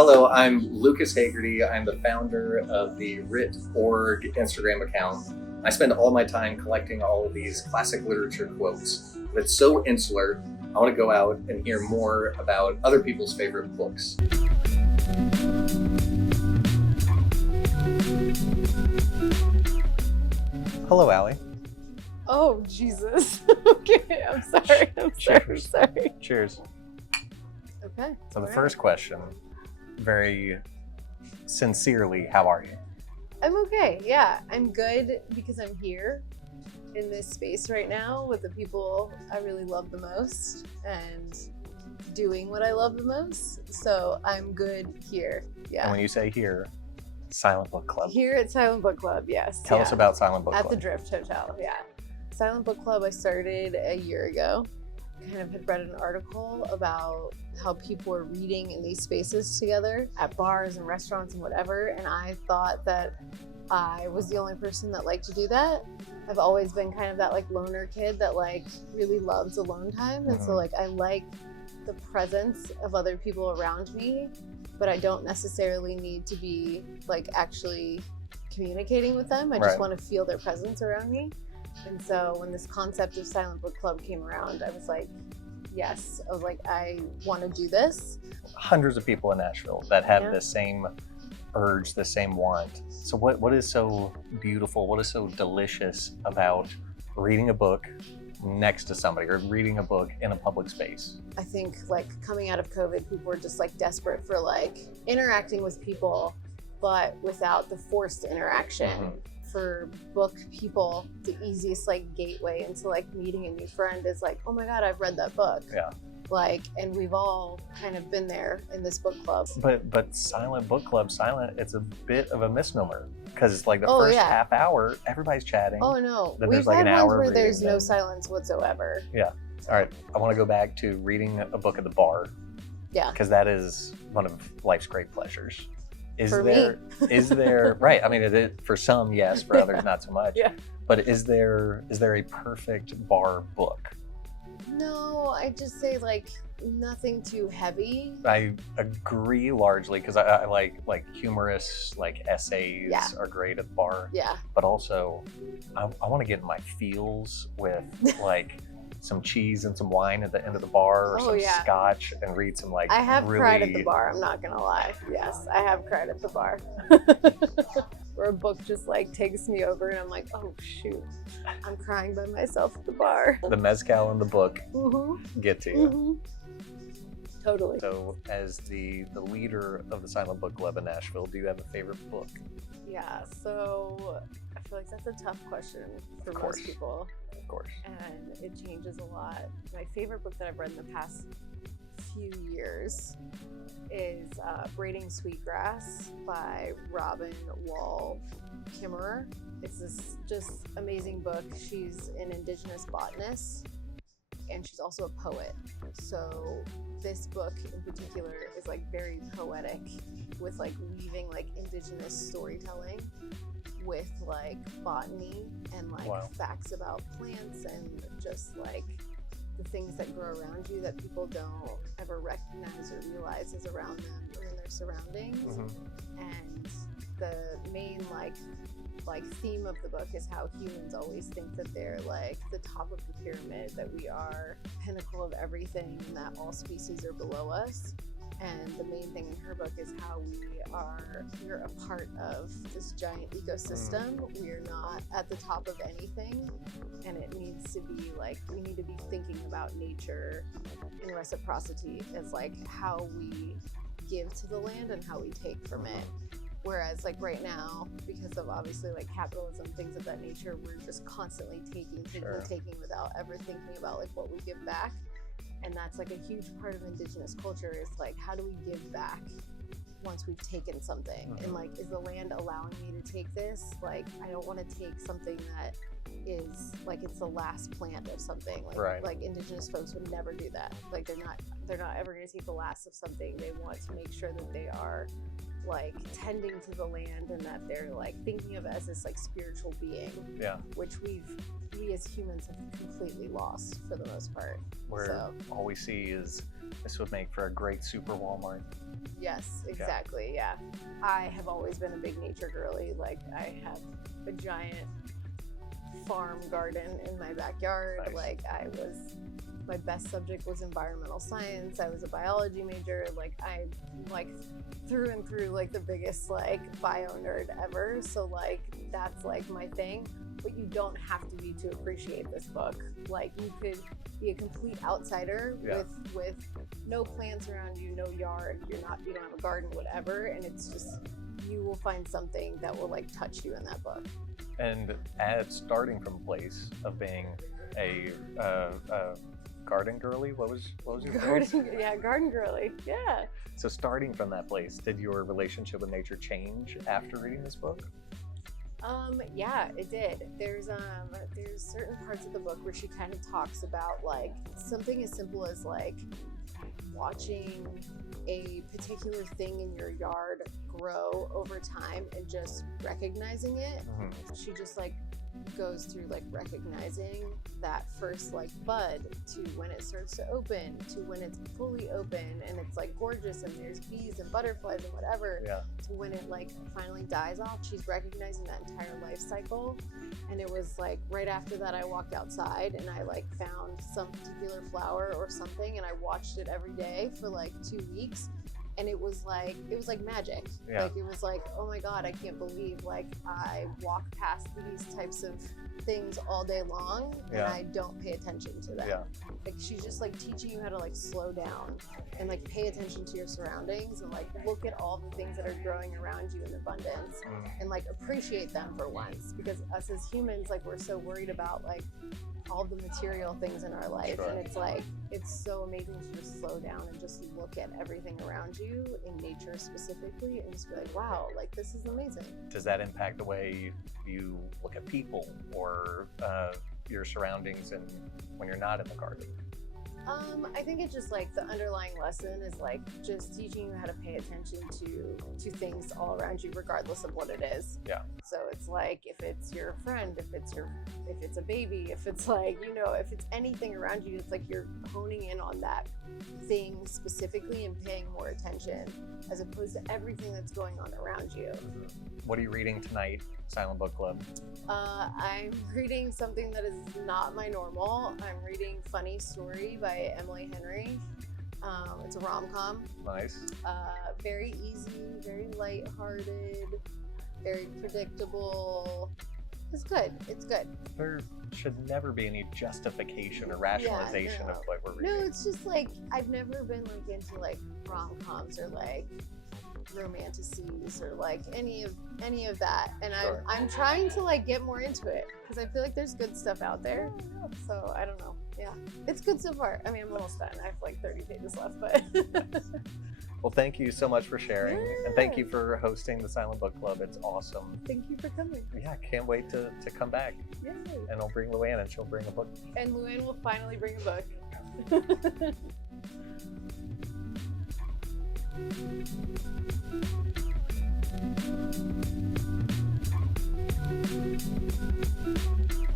Hello, I'm Lucas Hagerty. I'm the founder of the Writ.org Instagram account. I spend all my time collecting all of these classic literature quotes. But it's so insular, I want to go out and hear more about other people's favorite books. Hello, Ali. Oh, Jesus. Okay, I'm sorry. Cheers. Sorry. Cheers. Okay. So the first question, very sincerely, how are you? I'm okay. Yeah, I'm good because I'm here in this space right now with the people I really love the most and doing what I love the most. So I'm good here. Yeah. And when you say here, Silent Book Club. Here at Silent Book Club, yes. Tell us about Silent Book Club. At the Drift Hotel, yeah. Silent Book Club I started a year ago. Kind of had read an article about how people were reading in these spaces together at bars and restaurants and whatever, and I thought that I was the only person that liked to do that. I've always been kind of that like loner kid that like really loves alone time, and so like I like the presence of other people around me, but I don't necessarily need to be like actually communicating with them. I just want to feel their presence around me. And so when this concept of Silent Book Club came around, I was like, yes, I was like, I want to do this. Hundreds of people in Nashville that have the same urge, the same want. So what is so beautiful, what is so delicious about reading a book next to somebody or reading a book in a public space? I think like coming out of COVID, people were just like desperate for like interacting with people, but without the forced interaction. For book people, the easiest like gateway into like meeting a new friend is like, oh my God, I've read that book. Yeah. Like, and we've all kind of been there in this book club. But Silent Book Club, it's a bit of a misnomer because like the first half hour, everybody's chatting. Oh no, then we've there's like had an ones hour where there's reading, no silence whatsoever. Yeah. All right, I want to go back to reading a book at the bar. Yeah. Because that is one of life's great pleasures. Is for there right? I mean, it is, for some, yes. For others, not so much. Yeah. But is there a perfect bar book? No, I just say like nothing too heavy. I agree largely because I like humorous like essays are great at the bar. Yeah. But also, I want to get in my feels with like some cheese and some wine at the end of the bar or some scotch and read some like I have really... cried at the bar, I'm not gonna lie. Yes, I have cried at the bar. Where a book just like takes me over and I'm like, oh shoot, I'm crying by myself at the bar. The mezcal and the book get to you. Totally. So as the leader of the Silent Book Club in Nashville, do you have a favorite book? Yeah, so I feel like that's a tough question for most people. Of course. And it changes a lot. My favorite book that I've read in the past few years is Braiding Sweetgrass by Robin Wall Kimmerer. It's this just amazing book. She's an indigenous botanist and she's also a poet. So this book in particular is like very poetic with like weaving like indigenous storytelling with like botany and like facts about plants and just like the things that grow around you that people don't ever recognize or realize is around them or in their surroundings. And the main like theme of the book is how humans always think that they're like the top of the pyramid, that we are pinnacle of everything and that all species are below us. And the main thing in her book is how we're a part of this giant ecosystem. We're not at the top of anything, and it needs to be like, we need to be thinking about nature and reciprocity as like how we give to the land and how we take from it. Whereas like right now, because of obviously like capitalism, things of that nature, we're just constantly taking without ever thinking about like what we give back. And that's like a huge part of indigenous culture is like, how do we give back once we've taken something? And like, is the land allowing me to take this? Like, I don't want to take something that is like, it's the last plant of something. Like, like indigenous folks would never do that. Like they're not ever going to take the last of something. They want to make sure that they are like tending to the land, and that they're like thinking of it as this like spiritual being, which we as humans have completely lost for the most part. Where all we see is this would make for a great super Walmart. Yes, exactly. Yeah. I have always been a big nature girly. Like I have a giant farm garden in my backyard. Nice. Like my best subject was environmental science. I was a biology major. Like I like through and through like the biggest like bio nerd ever. So like that's like my thing. But you don't have to be to appreciate this book. Like you could be a complete outsider with no plants around you, no yard, you don't have a garden, whatever, and it's just you will find something that will like touch you in that book. And starting from a place of being a garden girly, what was your phrase? Garden girly. Yeah. So starting from that place, did your relationship with nature change after reading this book? Yeah, it did. There's certain parts of the book where she kind of talks about like something as simple as like watching a particular thing in your yard grow over time and just recognizing it. Mm-hmm. She just like goes through like recognizing that first like bud to when it starts to open to when it's fully open and it's like gorgeous and there's bees and butterflies and whatever, to when it like finally dies off. She's recognizing that entire life cycle. And it was like right after that I walked outside and I like found some particular flower or something and I watched it every day for like 2 weeks. And it was like magic. Like it was like, oh my God, I can't believe like I walk past these types of things all day long and I don't pay attention to them. Like she's just like teaching you how to like slow down and like pay attention to your surroundings and like look at all the things that are growing around you in abundance and like appreciate them for once, because us as humans, like we're so worried about like all the material things in our life. And it's like, it's so amazing to just slow down and just look at everything around you in nature specifically and just be like, wow, like this is amazing. Does that impact the way you look at people or your surroundings and when you're not in the garden? I think it's just like the underlying lesson is like just teaching you how to pay attention to things all around you, regardless of what it is. So it's like if it's your friend, if it's a baby, if it's like, you know, if it's anything around you, it's like you're honing in on that thing specifically and paying more attention as opposed to everything that's going on around you. What are you reading tonight, Silent Book Club? I'm reading something that is not my normal. I'm reading Funny Story by Emily Henry. It's a rom-com. Nice. Very easy, very lighthearted, very predictable. It's good. It's good. There should never be any justification or rationalization of what we're reading. No, it's just like I've never been like into like rom-coms or like romanticities or like any of that, and I'm trying to like get more into it because I feel like there's good stuff out there. So I don't know. Yeah, it's good so far. I mean, I'm almost done. I have like 30 pages left, but well, thank you so much for sharing, and thank you for hosting the Silent Book Club. It's awesome. Thank you for coming. Yeah, can't wait to come back. Yay. And I'll bring Luann and she'll bring a book. And Luann will finally bring a book.